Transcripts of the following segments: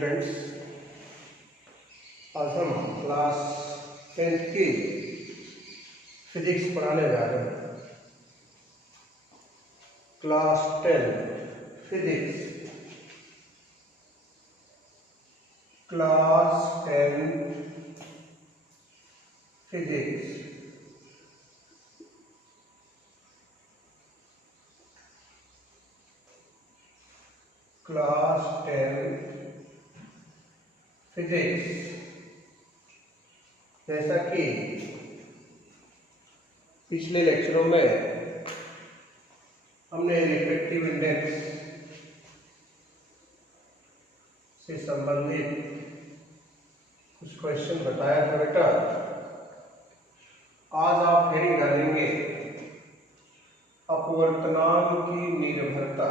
Students, आज हम class 10th की फिजिक्स पढ़ाने जा रहे हैं। Class 10 physics, class 10 physics. Class 10 physics. जैसा कि पिछले लेक्चरों में हमने रिफ्रैक्टिव इंडेक्स से संबंधित कुछ क्वेश्चन बताया था बेटा, आज आप हेडिंग डालेंगे अपवर्तनांक की निर्भरता।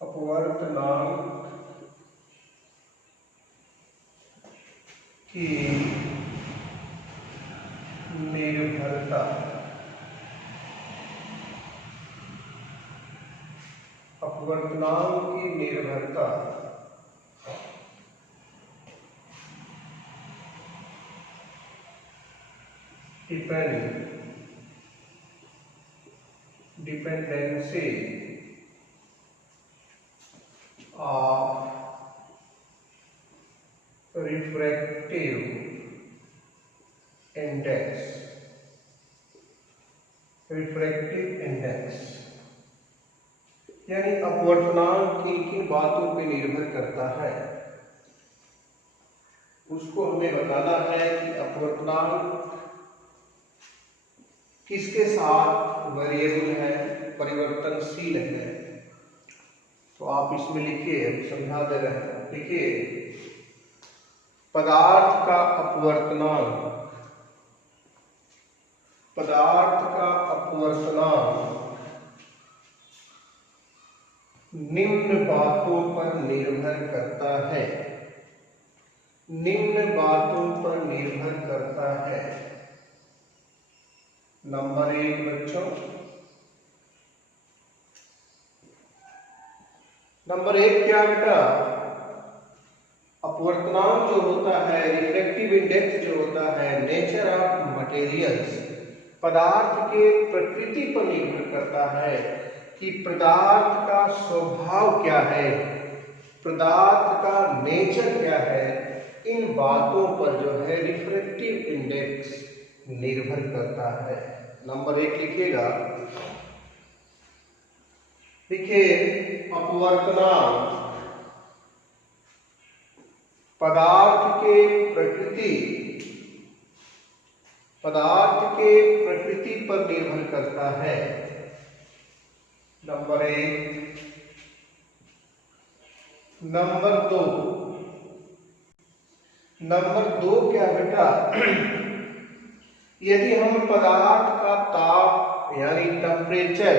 अपवर्तनांक की निर्भरता। अपवर्तनांक की निर्भरता dependency of refractive index. Refractive index यानी अपवर्तनांक किन बातों पर निर्भर करता है, उसको हमें बताना है कि अपवर्तनांक किसके साथ वेरिएबल है, परिवर्तनशील है। तो आप इसमें लिखिए, समझा दे रहे हैं, लिखिए पदार्थ का अपवर्तनांक। पदार्थ का अपवर्तनांक निम्न बातों पर निर्भर करता है। निम्न बातों पर निर्भर करता है। नंबर 1 बच्चों, नंबर 1 क्या बेटा? अपवर्तनांक जो होता है, रिफ्रैक्टिव इंडेक्स जो होता है, नेचर ऑफ मटेरियल्स, पदार्थ के प्रकृति पर निर्भर करता है कि पदार्थ का स्वभाव क्या है, पदार्थ का नेचर क्या है। इन बातों पर जो है रिफ्रैक्टिव इंडेक्स निर्भर करता है। नंबर 1 लिखिएगा। देखिए अपवर्तनांक पदार्थ के प्रकृति पर निर्भर करता है। नंबर 1। नंबर 2 क्या बेटा? यदि हम पदार्थ का ताप यानी टेम्परेचर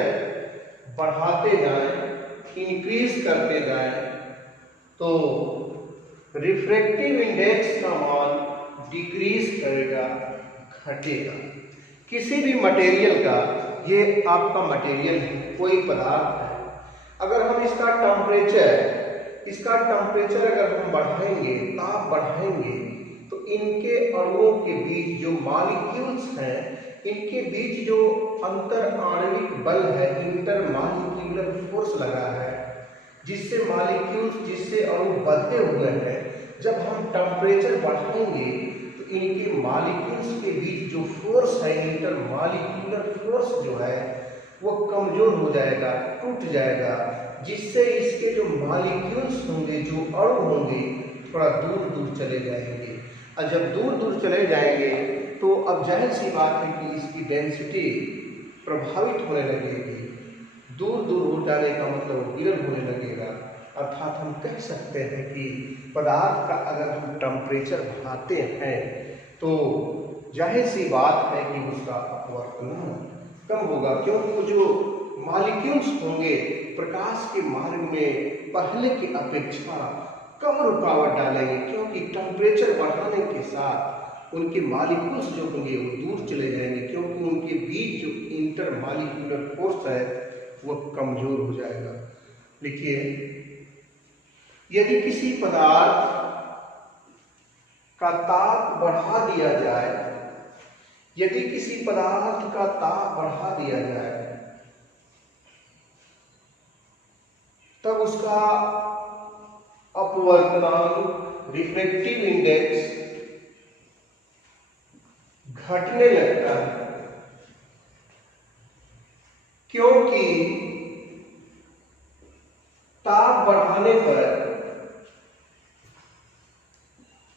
बढ़ाते जाएं, इंक्रीज करते जाएं, तो रिफ्रैक्टिव इंडेक्स का मान डिक्रीज करेगा, घटेगा। किसी भी मटेरियल का, ये आपका मटेरियल है, कोई पदार्थ है, अगर हम इसका टेम्परेचर अगर हम बढ़ाएंगे, ताप बढ़ाएंगे, तो इनके अणुओं के बीच जो मॉलिक्यूल्स हैं, इनके बीच जो अंतर आणविक बल है, इंटरमॉलिक्यूलर फोर्स लगा है, जिससे अणु बंधे हुए हैं। जब हम टेम्परेचर बढ़ाएंगे तो इनके मॉलिक्यूल्स के बीच जो फोर्स है, इंटरमॉलिक्यूलर फोर्स जो है, वो कमजोर हो जाएगा, टूट जाएगा, जिससे इसके जो मॉलिक्यूल्स होंगे, जो अणु होंगे, थोड़ा दूर दूर चले जाएंगे। और जब दूर दूर चले जाएंगे तो अब जाहिर सी बात है कि इसकी डेंसिटी प्रभावित होने लगेगी। दूर दूर हो जाने का मतलब विरल होने लगेगा। अर्थात हम कह सकते हैं कि पदार्थ का अगर हम टेम्परेचर बढ़ाते हैं तो जाहिर सी बात है कि उसका अपवर्तनांक कम होगा, क्योंकि वो जो मॉलिक्यूल्स होंगे प्रकाश के मार्ग में पहले की अपेक्षा कम रुकावट डालेंगे, क्योंकि टेम्परेचर बढ़ाने के साथ उनके मॉलिक्यूल्स जो होंगे वो दूर चले जाएंगे, क्योंकि उनके बीच जो इंटरमॉलिक्यूलर फोर्स है वो कमजोर हो जाएगा। लिखिए यदि किसी पदार्थ का ताप बढ़ा दिया जाए, यदि किसी पदार्थ का ताप बढ़ा दिया जाए, तब उसका अपवर्तनांक रिफ्रैक्टिव इंडेक्स घटने लगता है, क्योंकि ताप बढ़ाने पर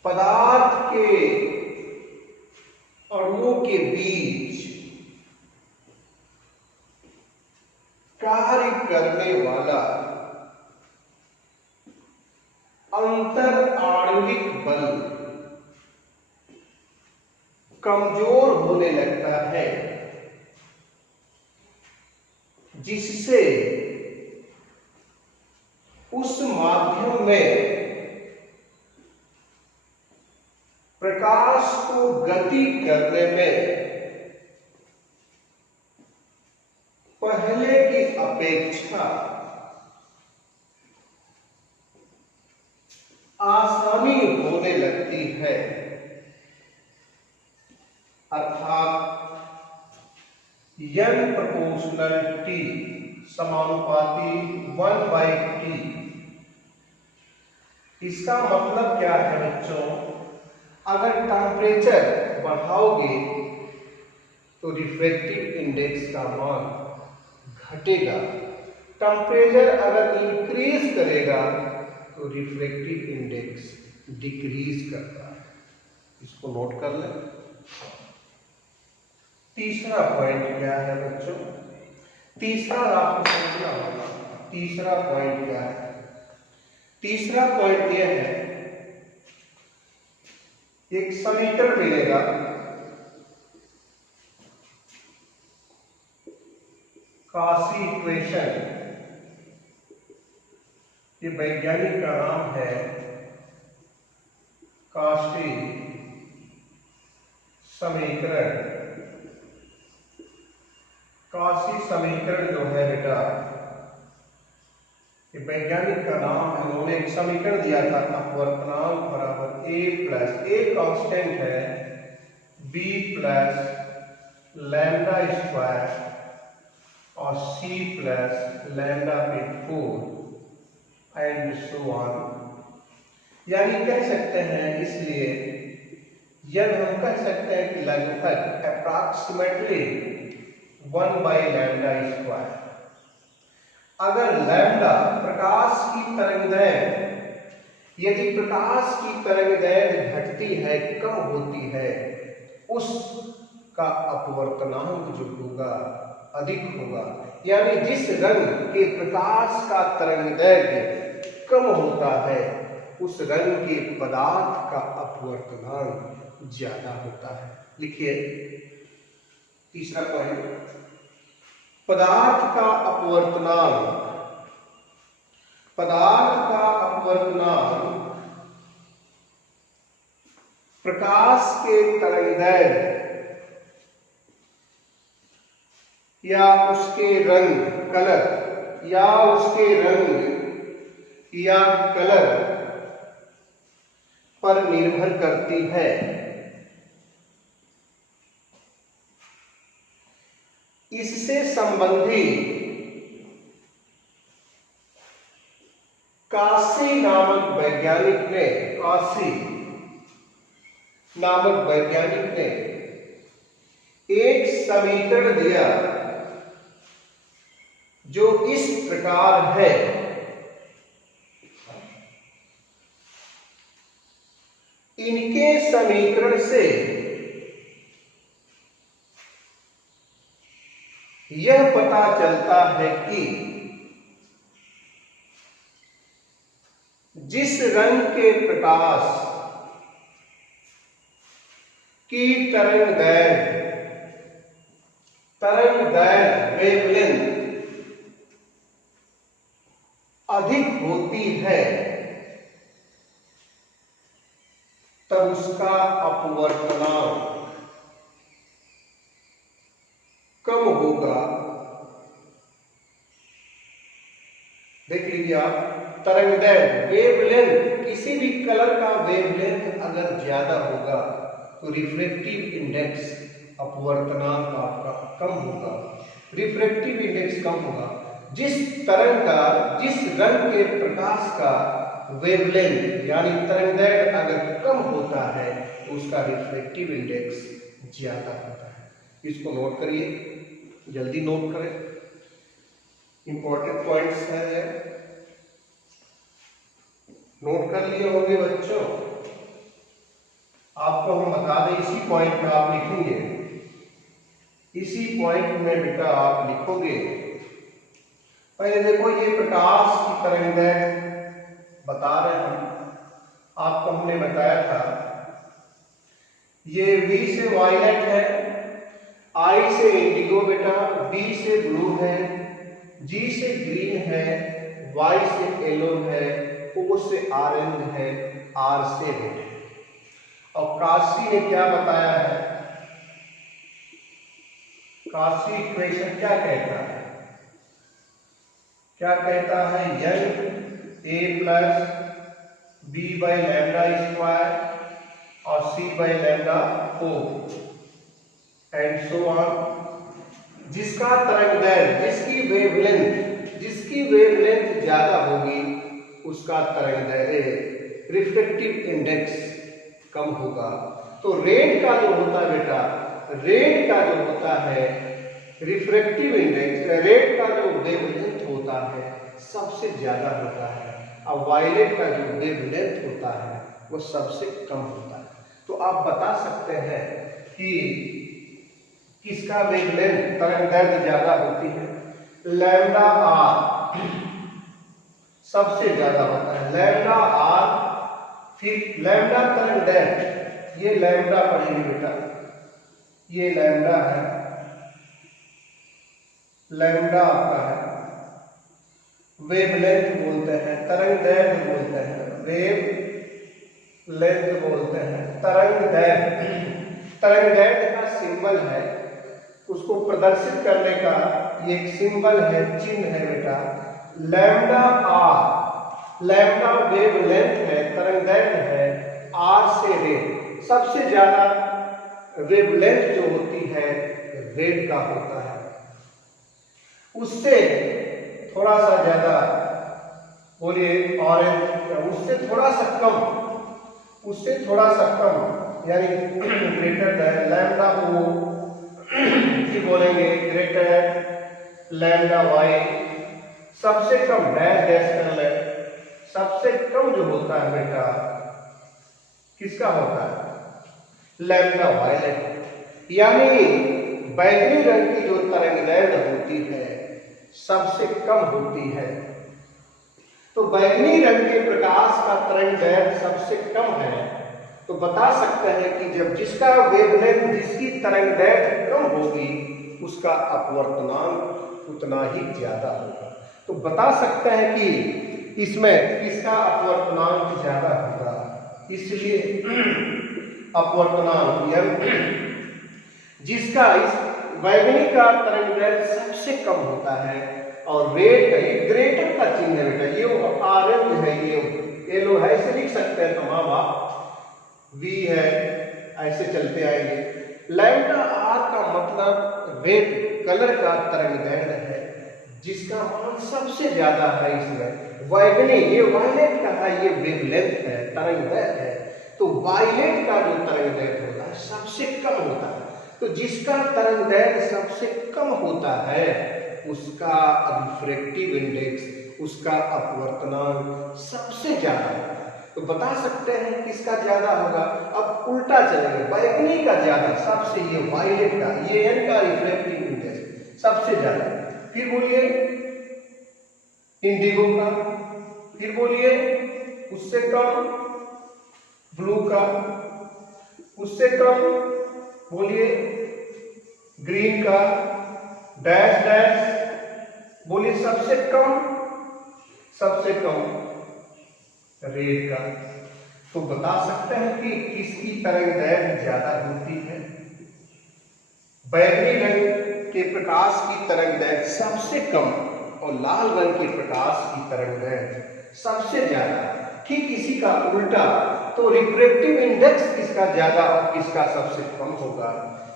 पदार्थ के अणुओं के बीच कार्य करने वाला अंतर आणविक बल कमजोर होने लगता है, जिससे उस माध्यम में प्रकाश को गति करने में पहले की अपेक्षा आसानी होने लगती है, अर्थात n प्रोपोर्शनल t समानुपाती 1/t। इसका मतलब क्या है बच्चों, अगर टेम्परेचर बढ़ाओगे तो रिफ्रैक्टिव इंडेक्स का मान घटेगा, टेम्परेचर अगर इंक्रीज करेगा तो रिफ्रैक्टिव इंडेक्स डिक्रीज करता है। इसको नोट कर लें। तीसरा पॉइंट क्या है बच्चों, तीसरा आपको समझना होगा, तीसरा पॉइंट क्या है। तीसरा पॉइंट यह है, एक समीकरण मिलेगा, काशी इक्वेशन, ये वैज्ञानिक का नाम है काशी समीकरण। काशी समीकरण जो है बेटा, ये वैज्ञानिक का नाम है, उन्होंने एक समीकरण दिया था, अपवर्तनांक बराबर a प्लस a कांस्टेंट है, b प्लस लैम्डा स्क्वायर और c प्लस लैम्डा पे 4 एंड सो ऑन। यानी कह सकते हैं, इसलिए यह हम कह सकते हैं कि लगभग अप्रॉक्सीमेटली 1/लैम्डा स्क्वायर। अगर लैम्डा प्रकाश की तरंगदैर्घ्य, यदि प्रकाश की तरंगदैर्घ्य घटती है, कम होती है, उसका अपवर्तनांक जो होगा अधिक होगा। यानी जिस रंग के प्रकाश का तरंगदैर्घ्य कम होता है, उस रंग के पदार्थ का अपवर्तनांक ज्यादा होता है। लिखिए तीसरा पॉइंट, पदार्थ का अपवर्तनांक, पदार्थ का अपवर्तनांक प्रकाश के तरंगदैर्घ्य या उसके रंग कलर या उसके रंग या कलर पर निर्भर करती है। इससे संबंधित काशी नामक वैज्ञानिक ने, काशी नामक वैज्ञानिक ने एक समीकरण दिया जो इस प्रकार है, इनके समीकरण से यह पता चलता है कि जिस रंग के प्रकाश की तरंगदैर्घ्य वेवलेंथ अधिक होती है, तब उसका अपवर्तनांक कम होगा। देख लीजिए आप, तरंगदैर्घ्य वेवलेंथ, किसी भी कलर का वेवलेंथ अगर ज्यादा होगा तो रिफ्रैक्टिव इंडेक्स अपवर्तनांक आपका कम होगा, रिफ्रैक्टिव इंडेक्स कम होगा। जिस तरंग का, जिस रंग के प्रकाश का वेवलेंथ यानी तरंगदैर्घ्य अगर कम होता है तो उसका रिफ्रैक्टिव इंडेक्स ज्यादा होता है। इसको नोट करिए, जल्दी नोट करें, इंपॉर्टेंट पॉइंट्स है, नोट कर लिए होंगे बच्चों। आपको हम बता दें, इसी पॉइंट में आप लिखेंगे, इसी पॉइंट में बेटा आप लिखोगे। पहले देखो, ये प्रकाश की तरंगदैर्घ्य बता रहे हैं, आपको हमने बताया था ये V से वायलेट है, I से इंडिगो बेटा, B से ब्लू है, G से ग्रीन है, Y से येलो है, O से ऑरेंज है, R से रेड है। और काशी ने क्या बताया है, काशी इक्वेशन क्या कहता है, क्या कहता है, young A plus B by lambda square और C by lambda 4 and so on. जिसका तरंगदैर्घ्य, जिसकी वेवलेंथ ज्यादा होगी उसका तरंगदैर्घ्य रिफ्रैक्टिव इंडेक्स कम होगा। तो रेड का जो होता है बेटा, रेड का जो होता है रिफ्रैक्टिव इंडेक्स, रेड का जो वेवलेंथ होता है सबसे ज्यादा होता है, और वायलेट का जो वेवलेंथ होता है वो सबसे कम होता है। तो आप बता सकते हैं कि किसका वेवलेंथ तरंगदैर्घ्य ज्यादा होती है, लैम्डा आर सबसे ज्यादा होता है, लैम्डा आर। फिर लैम्डा तरंगदैर्घ्य, ये लैम्डा पढ़ेंगे बेटा, ये लैम्डा है, लैम्डा आपका है, वेवलेंथ बोलते हैं, तरंगदैर्घ्य बोलते हैं, वेवलेंथ बोलते हैं, तरंगदैर्घ्य। तरंगदैर्घ्य का सिंबल है, उसको प्रदर्शित करने का ये एक सिंबल है, चिन्ह है बेटा, लैम्डा आर। लैम्डा वेवलेंथ है, तरंगदैर्घ्य है, आर से रेड। सबसे ज्यादा वेवलेंथ जो होती है रेड का होता है, उससे थोड़ा सा ज्यादा बोलिए ऑरेंज, उससे थोड़ा सा कम, उससे थोड़ा सा कम यानी ग्रेटर देन लैम्डा ओ, फिर बोलेंगे ग्रेटर लैम्डा वाई, सबसे कम डैश डैश कर ले, सबसे कम जो होता है बेटा किसका होता है, लैम्डा वायलेट। यानी बैंगनी रंग की जो तरंगदैर्घ्य होती है सबसे कम होती है। तो बैंगनी रंग के प्रकाश का तरंगदैर्घ्य सबसे कम है, तो बता सकते हैं कि जब जिसका वेवलेंथ, जिसकी तरंगदैर्घ्य कम होगी उसका अपवर्तनांक उतना ही ज्यादा होगा। तो बता सकते हैं कि इसमें किसका अपवर्तनांक ज्यादा होगा, इसलिए अपवर्तनांक यानी जिसका इस बैंगनी का तरंगदैर्घ्य सबसे कम होता है और रेड का, ये ग्रेटर का चिन्ह है बेटा, ये ऑरेंज है, ये येलो है, ऐसे लिख सकते हैं तमाम आप, V है, ऐसे चलते आएंगे। लैम्डा आर का मतलब रेड कलर का तरंगदैर्घ्य है जिसका मान सबसे ज्यादा है। इसमें बैंगनी, ये वायलेट का है, ये वेवलेंथ है, तरंगदैर्घ्य है। तो वायलेट का जो तरंगदैर्घ्य होता है सबसे कम होता है। तो जिसका तरंगदैर्घ्य सबसे कम होता है उसका रिफ्रैक्टिव इंडेक्स, उसका अपवर्तनांक सबसे ज्यादा होता है। तो बता सकते हैं किसका ज्यादा होगा। अब उल्टा चलेंगे, बैंगनी का ज्यादा, सबसे ये वायलेट का, ये एन का रिफ्रैक्टिव इंडेक्स सबसे ज्यादा। फिर बोलिए इंडिगो का, फिर बोलिए उससे कम ब्लू का, उससे कम बोलिए ग्रीन का, डैश डैश बोलिए सबसे कम रेड का। तो बता सकते हैं कि किसकी तरंगदैर्घ्य ज्यादा होती है। बैंगनी रंग के प्रकाश की तरंगदैर्घ्य सबसे कम और लाल रंग के प्रकाश की तरंगदैर्घ्य सबसे ज्यादा। ठीक इसी का उल्टा, तो रिफ्रैक्टिव इंडेक्स किसका ज्यादा और किसका सबसे कम होगा?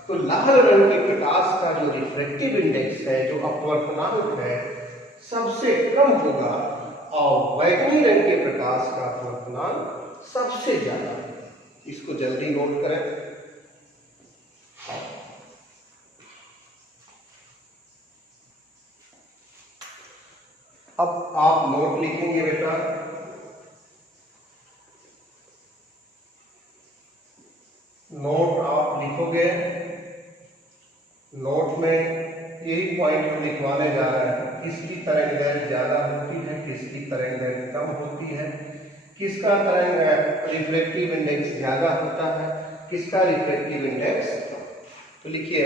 तो लाल रंग के प्रकाश का जो रिफ्रैक्टिव इंडेक्स है, जो अपवर्तनांक है, सबसे कम होगा और बैगनी रंग के प्रकाश का अपवर्तनांक सबसे ज्यादा। इसको जल्दी नोट करें। अब आप नोट लिखेंगे बेटा। नोट आप लिखोगे, नोट में यही पॉइंट हम लिखवाने जा रहे हैं। किसकी तरंग ज्यादा होती है, किसकी तरंग कम होती है, किसका तरंग रिफ्लेक्टिव इंडेक्स ज्यादा होता है, किसका रिफ्लेक्टिव इंडेक्स। तो लिखिए,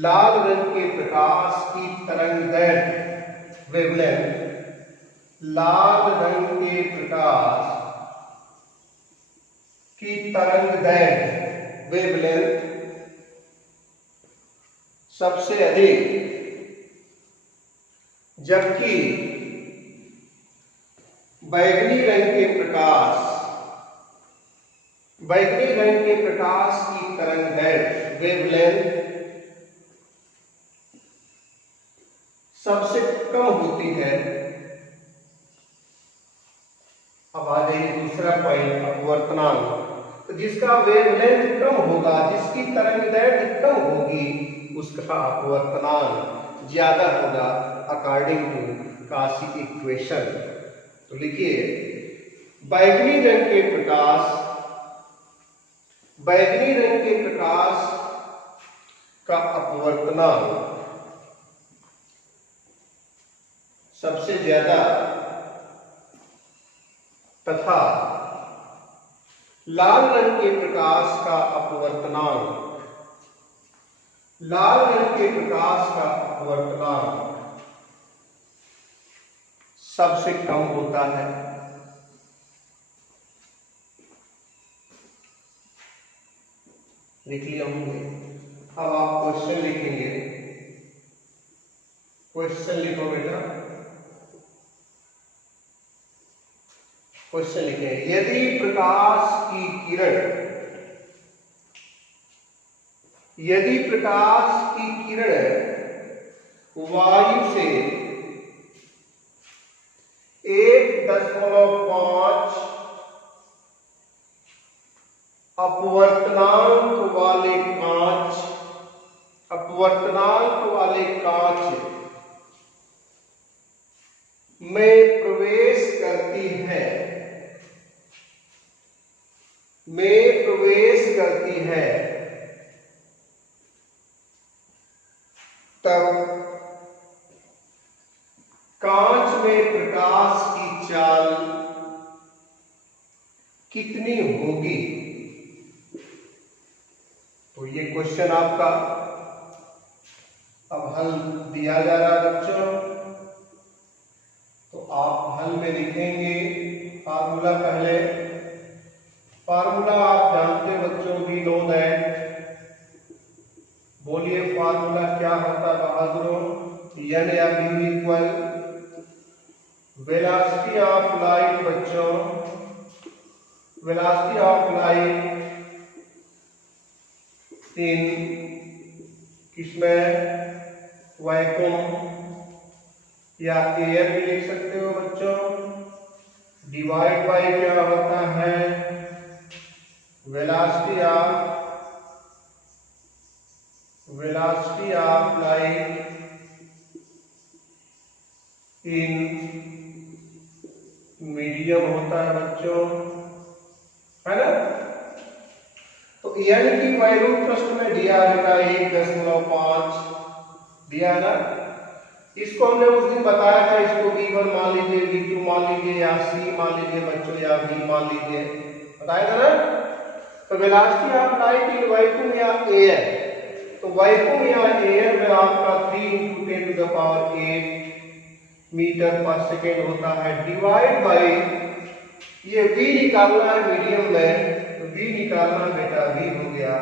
लाल रंग के प्रकाश की तरंगदैर्घ्य वेवलेंथ, लाल रंग के प्रकाश की तरंगदैर्घ्य वेवलेंथ सबसे अधिक, जबकि बैगनी रंग के प्रकाश की तरंगदैर्घ्य वेवलेंथ सबसे कम होती है। अब आ जाइए दूसरा पॉइंट, अपवर्तनांक। तो जिसका वेवलेंथ कम होगा, जिसकी तरंगदैर्घ्य कम होगी, उसका अपवर्तनांक ज्यादा होगा अकॉर्डिंग टू काशी इक्वेशन। तो लिखिए, बैगनी रंग के प्रकाश का अपवर्तनांक सबसे ज्यादा तथा लाल रंग के प्रकाश का अपवर्तनांक सबसे कम होता है। लिख लिया होंगे। अब आप क्वेश्चन लिखेंगे। क्वेश्चन लिखो बेटा। क्वेश्चन लिखें, यदि प्रकाश की किरण वायु से 1.5 अपवर्तनांक वाले कांच में प्रवेश करती है, तब कांच में प्रकाश की चाल कितनी होगी? तो ये क्वेश्चन आपका अब हल दिया जा रहा है बच्चों। तो आप हल में लिखेंगे फार्मूला। पहले फार्मूला आप जानते बच्चों, भी नोन है। बोलिए फार्मूला क्या होता है बहादुरों? एन या b equal velocity of light बच्चों, वेलोसिटी ऑफ लाइट इन किसमें, वैक्यूम या एयर भी लिख सकते हो बच्चों, डिवाइड बाय क्या होता है, velocity of light in medium होता है बच्चों, है ना। तो एन की वैल्यू प्रश्न में दिया बेटा 1.5 दिया है ना। इसको हमने उस दिन बताया था, इसको V1 मान लीजिए, V2 मान लीजिए, या C मान लीजिए बच्चों, या V मान लीजिए, बताया था ना। तो velocity of light in vacuum या एयर, तो वैक्यूम या एयर में आपका 3 × 10⁸ मीटर पर सेकेंड होता है, डिवाइड बाय ये V निकालना है मीडियम में, तो V निकालना बेटा, V हो गया।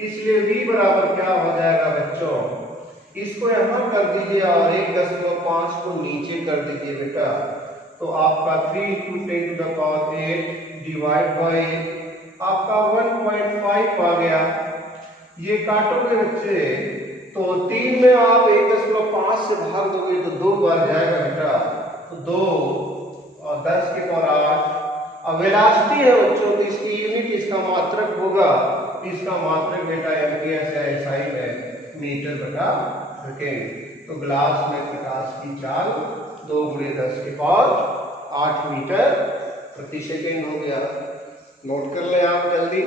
इसलिए V बराबर क्या हो जाएगा बच्चों, इसको यहां कर दीजिए और 1.5 को नीचे कर दीजिए बेटा, तो तो आपका 3 इंटू 10⁸ डिवाइड बाई आपका 1.5 आ गया। ये काटोगे बच्चे तो 3 में आप 1.5 से भाग दोगे तो 2 बार जाएगा बेटा, तो 2 और 10 के पावर 8। अब वेलोसिटी है बच्चों, तो इसकी यूनिट इसका मात्रक होगा, इसका मात्रक बेटा एम्पियर से एसआई में मीटर बटा सेकेंड। तो ग्लास में प्रकाश की चाल 2 × 10 के पावर 8 मीटर प्रति सेकेंड हो गया। नोट कर ले आप जल्दी,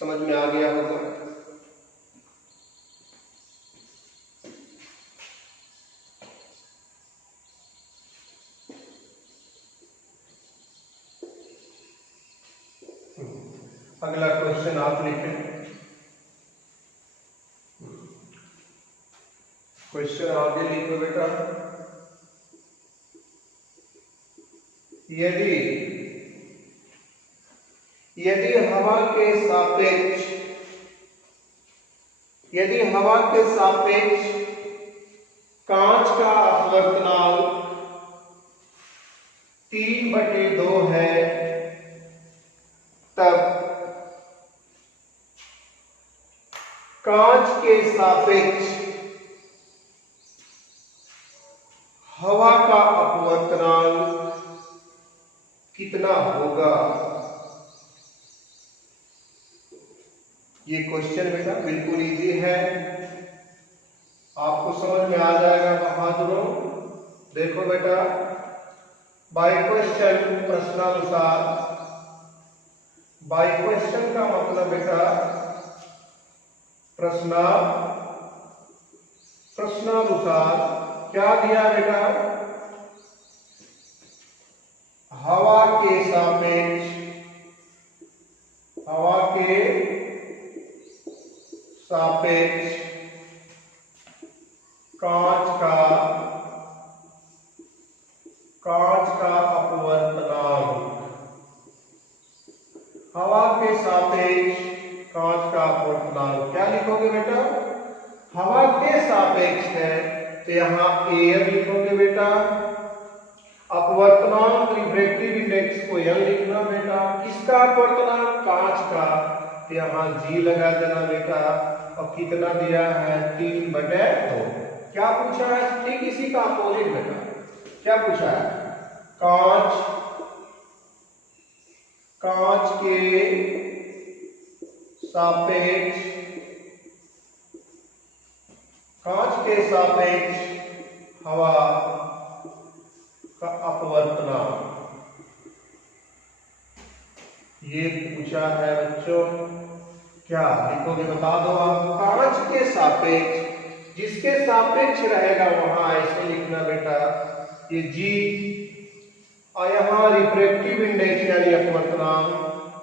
समझ में आ गया हो तो। अगला क्वेश्चन आप लिखें। क्वेश्चन आगे लिखो बेटा। यदि हवा के सापेक्ष कांच का अपवर्तनांक 3/2 है, तब कांच के सापेक्ष हवा का अपवर्तनांक कितना होगा? ये क्वेश्चन बेटा बिल्कुल इजी है, आपको समझ में आ जाएगा बहादुरों। देखो बेटा, बाय क्वेश्चन प्रश्नानुसार, बाय क्वेश्चन का मतलब बेटा प्रश्नानुसार क्या दिया बेटा? हवा के सापेक्ष कांच का अपवर्तनांक, हवा के सापेक्ष कांच का अपवर्तनांक क्या लिखोगे बेटा? हवा के सापेक्ष है तो यहाँ एयर लिखोगे बेटा, अपवर्तनांक रिफ्रैक्टिव इंडेक्स को n लिखना बेटा। किसका अपवर्तनांक? कांच का, तो यहाँ g लगा देना बेटा। और कितना दिया है? 3/2। क्या पूछा है? ठीक इसी का अपोजिट बेटा। क्या पूछा है? कांच के सापेक्ष हवा का अपवर्तनांक ये पूछा है बच्चों। क्या लिखोगे बता दो आप? कांच के सापेक्ष, जिसके सापेक्ष रहेगा वहां ऐसे लिखना बेटा, ये जी, और यहाँ रिफ्रैक्टिव इंडेक्स यानी अपवर्तनांक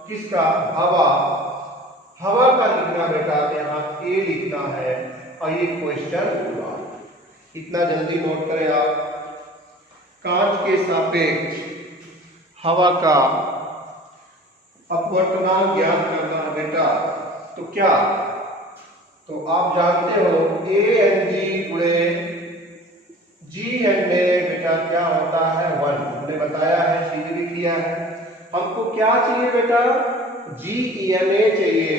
किसका? हवा का लिखना बेटा, यहाँ ए लिखना है। और ये क्वेश्चन हुआ, इतना जल्दी नोट करें आप। कांच के सापेक्ष हवा का अपवर्तनांक ज्ञात करना है बेटा, तो क्या? तो आप जानते हो ANG गुणे GNA बेटा क्या होता है? 1। हमने बताया है, सीधे भी किया है। हमको क्या चाहिए बेटा? GNA चाहिए,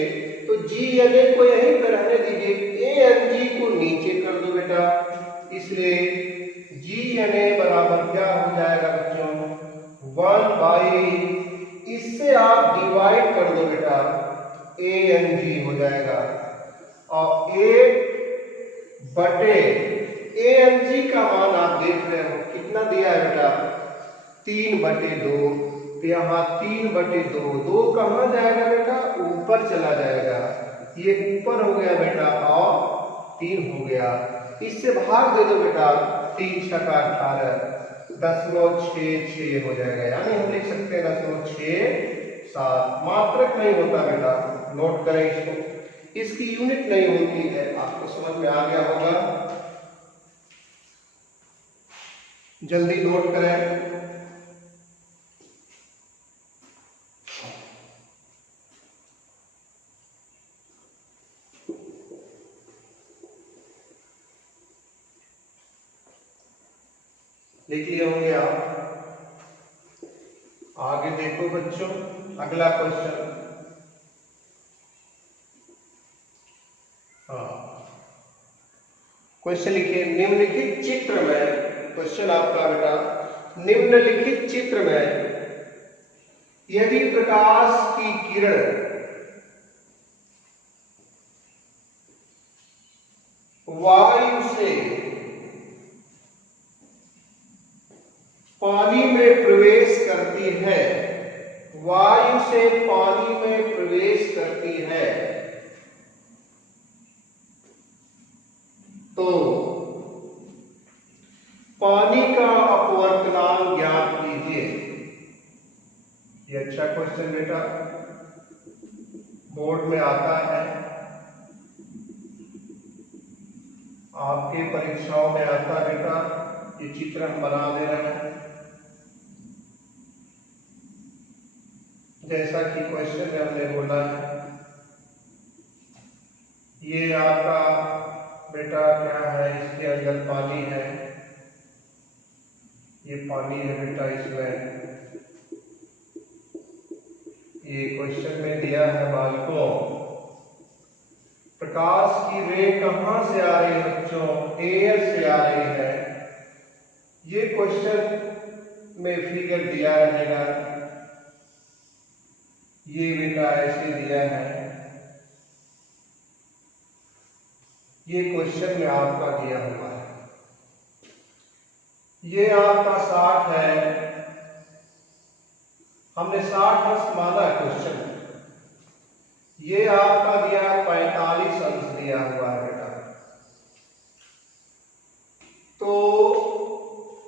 तो GNA को यहीं पर रहने दीजिए, ANG को नीचे कर दो बेटा। इसलिए GNA बराबर क्या हो जाएगा बच्चों? 1/, इससे आप डिवाइड कर दो बेटा, ANG हो जाएगा। और 1/, ANG का मान आप देख रहे हो कितना दिया है बेटा? 3/2। तो यहाँ 3/2, 2 कहाँ जाएगा बेटा? ऊपर चला जाएगा। ये ऊपर हो गया बेटा और 3 हो गया। इससे भाग दे दो बेटा, 3 × 18, 0.66 हो जाएगा। यानी हम लिख सकते हैं 0.67। मात्रक नहीं होता बेटा, नोट करें इसको, इसकी यूनिट नहीं होती है। आपको समझ में आ गया होगा, जल्दी नोट करें। लिख लिए होंगे आप। आगे देखो बच्चों, अगला क्वेश्चन। हाँ, क्वेश्चन लिखिए, निम्नलिखित चित्र में, क्वेश्चन आपका बेटा, निम्नलिखित चित्र में यदि प्रकाश की किरण वायु से पानी में प्रवेश करती है, वायु से पानी में प्रवेश करती है, तो पानी का अपवर्तनांक ज्ञात कीजिए। ये अच्छा क्वेश्चन बेटा, बोर्ड में आता है, आपके परीक्षाओं में आता है बेटा। ये चित्र हम बना दे रहे हैं जैसा कि क्वेश्चन में हमने बोला है। ये आपका बेटा क्या है, इसके अंदर पानी है, ये पानी है बेटा इसमें। ये क्वेश्चन में दिया है बालकों, प्रकाश की रे कहां से आ रही है बच्चों, एयर से आ रही है। ये क्वेश्चन में फिगर दिया रहेगा, ये बेटा ऐसे दिया है, ये क्वेश्चन में आपका दिया हुआ है। ये आपका 60 है, हमने 60 अंश माना क्वेश्चन। ये आपका दिया 45 अंश दिया हुआ है बेटा। तो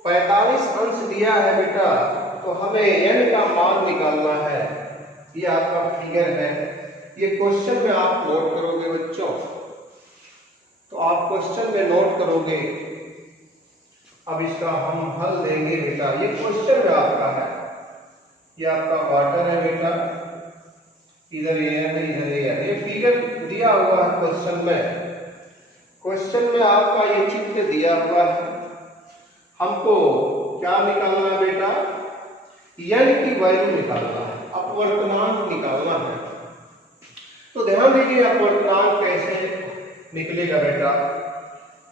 45 अंश दिया है बेटा, तो हमें n का मान निकालना है। ये आपका फिगर है, ये क्वेश्चन में आप नोट करोगे बच्चों। तो आप क्वेश्चन में नोट करोगे, अब इसका हम हल देंगे बेटा। ये क्वेश्चन में आपका है, ये आपका वाटर है बेटा, इधर ये है, इधर ये है। ये फिगर दिया हुआ है क्वेश्चन में। क्वेश्चन में आपका ये चित्र दिया हुआ है, हमको क्या निकालना है बेटा, n की वैल्यू निकालना है, अपवर्तनांक निकालना है। तो ध्यान दीजिए अपवर्तनांक कैसे निकलेगा बेटा।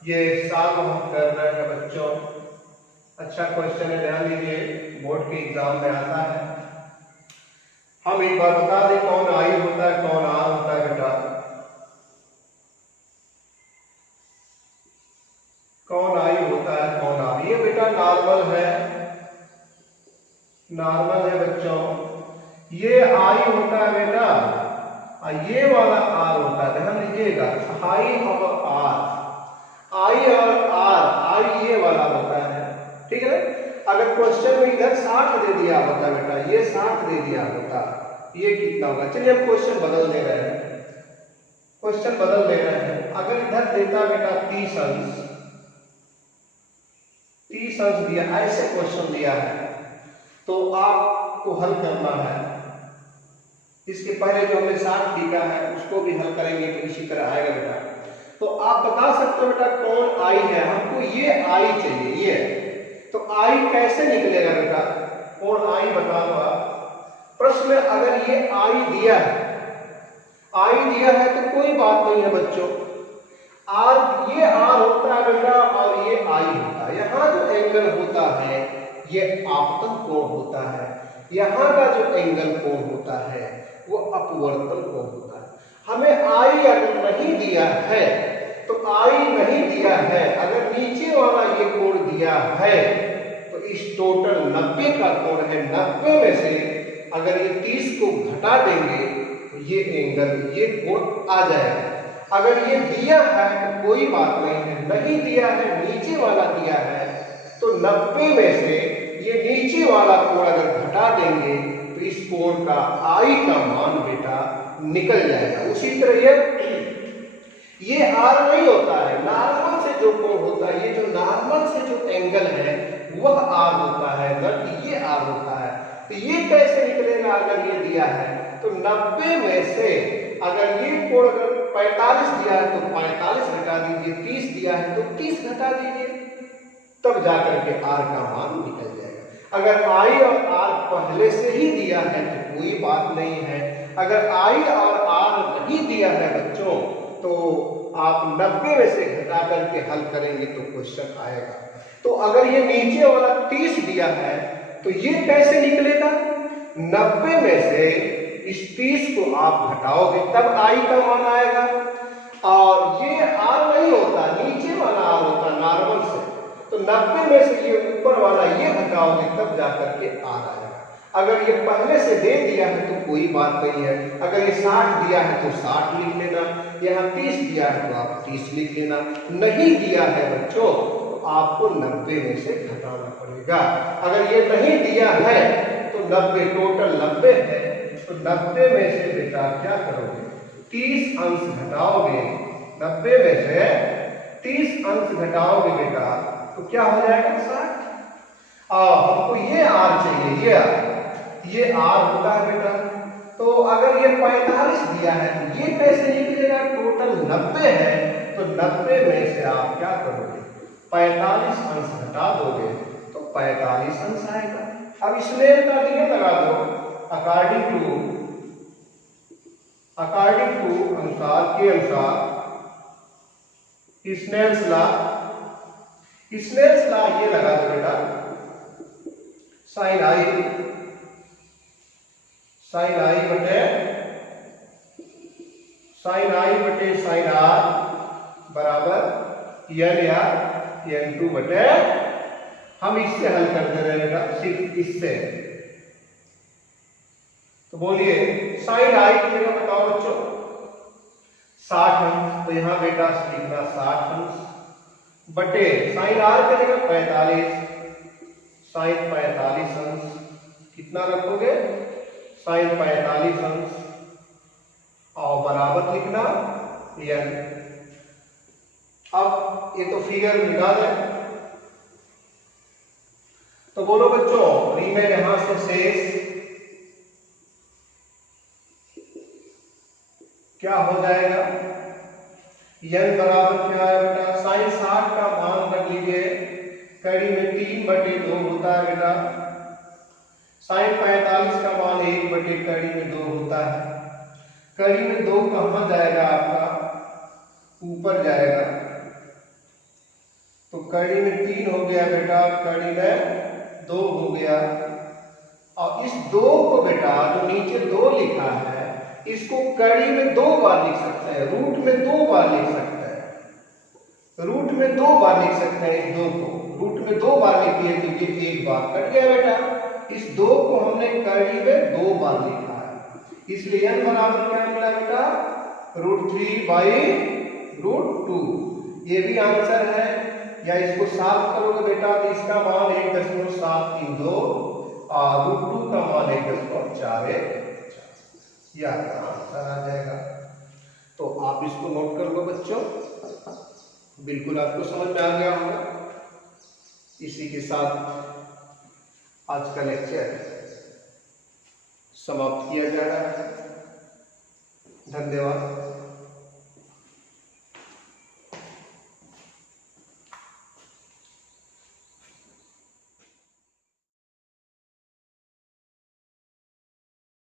ये साल हम कर रहे हैं बच्चों, अच्छा क्वेश्चन है, ध्यान दीजिए, बोर्ड के एग्जाम में आता है। हम एक बार बता दें कौन आई होता है कौन आर होता है बेटा। कौन आई होता है कौन आर, ये बेटा नॉर्मल है, नॉर्मल है बच्चों। ये आई होता है बेटा, ये वाला आर होता है, ध्यान दीजिएगा, आई और आर, आई और आर, आई ये वाला होता है, ठीक है। अगर क्वेश्चन में इधर 60 दे दिया होता बेटा, ये 60 दे दिया होता, ये कितना होगा। चलिए हम क्वेश्चन बदल दे रहे हैं, क्वेश्चन बदल दे रहे हैं। अगर इधर देता बेटा 30 अंश, 30 अंश दिया, ऐसे क्वेश्चन दिया है, तो आपको हल करना है। इसके पहले जो हमने 60 लिखा है उसको भी हल करेंगे तो इसी तरह आएगा बेटा। तो आप बता सकते हो बेटा कौन आई है, हमको ये आई चाहिए, ये। तो आई कैसे निकलेगा बेटा, कौन आई बता दो आप। प्रश्न में अगर ये आई दिया है, आई दिया है तो कोई बात नहीं है बच्चों, आर, ये आर होता है बेटा और ये आई होता है। यहाँ जो एंगल होता है ये आपतन कोण होता है, यहाँ का जो एंगल कोण होता है वो अपवर्तन कोण होता है। हमें आई अगर नहीं दिया है तो आई नहीं दिया है, अगर नीचे वाला ये कोण दिया है तो इस टोटल 90 का कोण है, 90 में से अगर ये 30 को घटा देंगे तो ये एंगल, ये कोण आ जाएगा। अगर ये दिया है तो कोई बात नहीं है, नहीं दिया है, नीचे वाला दिया है, तो 90 में से ये नीचे वाला कोण अगर घटा देंगे तो इस कोण का आई का मान बेटा निकल जाएगा। उसी तरह ये आर नहीं होता है, नॉर्मल से जो कोण होता है, ये जो नॉर्मल से जो एंगल है वह आर होता है, न कि ये आर होता है। तो ये कैसे निकलेगा, अगर ये दिया है तो 90 में से अगर ये कोण अगर 45 दिया है तो 45 घटा दीजिए, 30 दिया है तो 30 घटा दीजिए, तब जाकर के आर का मान निकल जाएगा। अगर आई और आर पहले से ही दिया है तो कोई बात नहीं है। अगर आई और आर नहीं दिया है बच्चों तो आप 90 में से घटा करके हल करेंगे तो क्वेश्चन आएगा। तो अगर ये नीचे वाला 30 दिया है तो ये कैसे निकलेगा? 90 में से इस 30 को आप घटाओगे तब आई का मान आएगा। और ये आर नहीं होता, नीचे वाला आर होता नॉर्मल से, तो 90 में से ये ऊपर वाला ये घटाओगे तब जाकर के आर आएगा। अगर ये पहले से दे दिया है तो कोई बात नहीं है। अगर ये 60 दिया है तो 60 लिख लेना, यहाँ 30 दिया है तो आप 30 लिख लेना। नहीं दिया है बच्चों तो आपको 90 में से घटाना पड़ेगा। अगर ये नहीं दिया है तो 90 टोटल 90 है, तो 90 में से बेटा क्या करोगे? 30 अंश घटाओगे। 90 में से 30 अंश घटाओगे बेटा तो क्या हो जाएगा? 60। और हमको ये आर चाहिए, ये आर होता है बेटा। तो अगर ये 45 दिया है तो ये कैसे निकलेगा? टोटल 90 है तो 90 में से आप क्या करोगे? 45 अंश घटा दोगे तो 45 अंश आएगा। अब स्नेल का नियम लगा दो, अकॉर्डिंग टू अनुसार के अनुसार स्नेल्स लॉ ये लगा दो बेटा, साइन आई बटे साइन आर बराबर एन या n2 बटे, हम इससे हल करते रहे बेटा, सिर्फ इससे। तो बोलिए साइन आई की जगह बताओ बच्चों 60 अंश, तो यहां बेटा लिखना 60 अंश बटे साइन आर की जगह 45, साइन 45 अंश, कितना रखोगे? साइन 45 अंश और बराबर लिखना n। अब ये तो फिगर मिटा दें, तो बोलो बच्चों रिमेन यहां से शेष क्या हो जाएगा? n बराबर क्या है बेटा? साइन 60 का मान रख लीजिए, कड़ी में 3/2 होता है बेटा। साइन 45 का मान 1/, कड़ी में 2 होता है। कड़ी में 2 कहां जाएगा? आपका ऊपर जाएगा, तो कड़ी में 3 हो गया बेटा, कड़ी में 2 हो गया। और इस 2 को बेटा जो नीचे 2 लिखा है इसको कड़ी में 2 बार लिख सकते हैं, रूट में 2 बार लिख सकते हैं, रूट में 2 बार लिख सकते हैं। इस 2 को रूट में 2 बार लिखिए तो ये एक बार कट गया बेटा। इस 2 को हमने कड़ी में 2 बार लिखा है, इसलिए n बराबर क्या मिला बेटा? √3/√2। ये भी आंसर है। या इसको साफ करोगे बेटा तो इसका मान 1.732 और √2 का मान 1.41, यह आंसर आ जाएगा। तो आप इसको नोट कर लो बच्चों, बिल्कुल आपको समझ में आ गया होगा। इसी के साथ आज का लेक्चर समाप्त किया जा रहा है। धन्यवाद।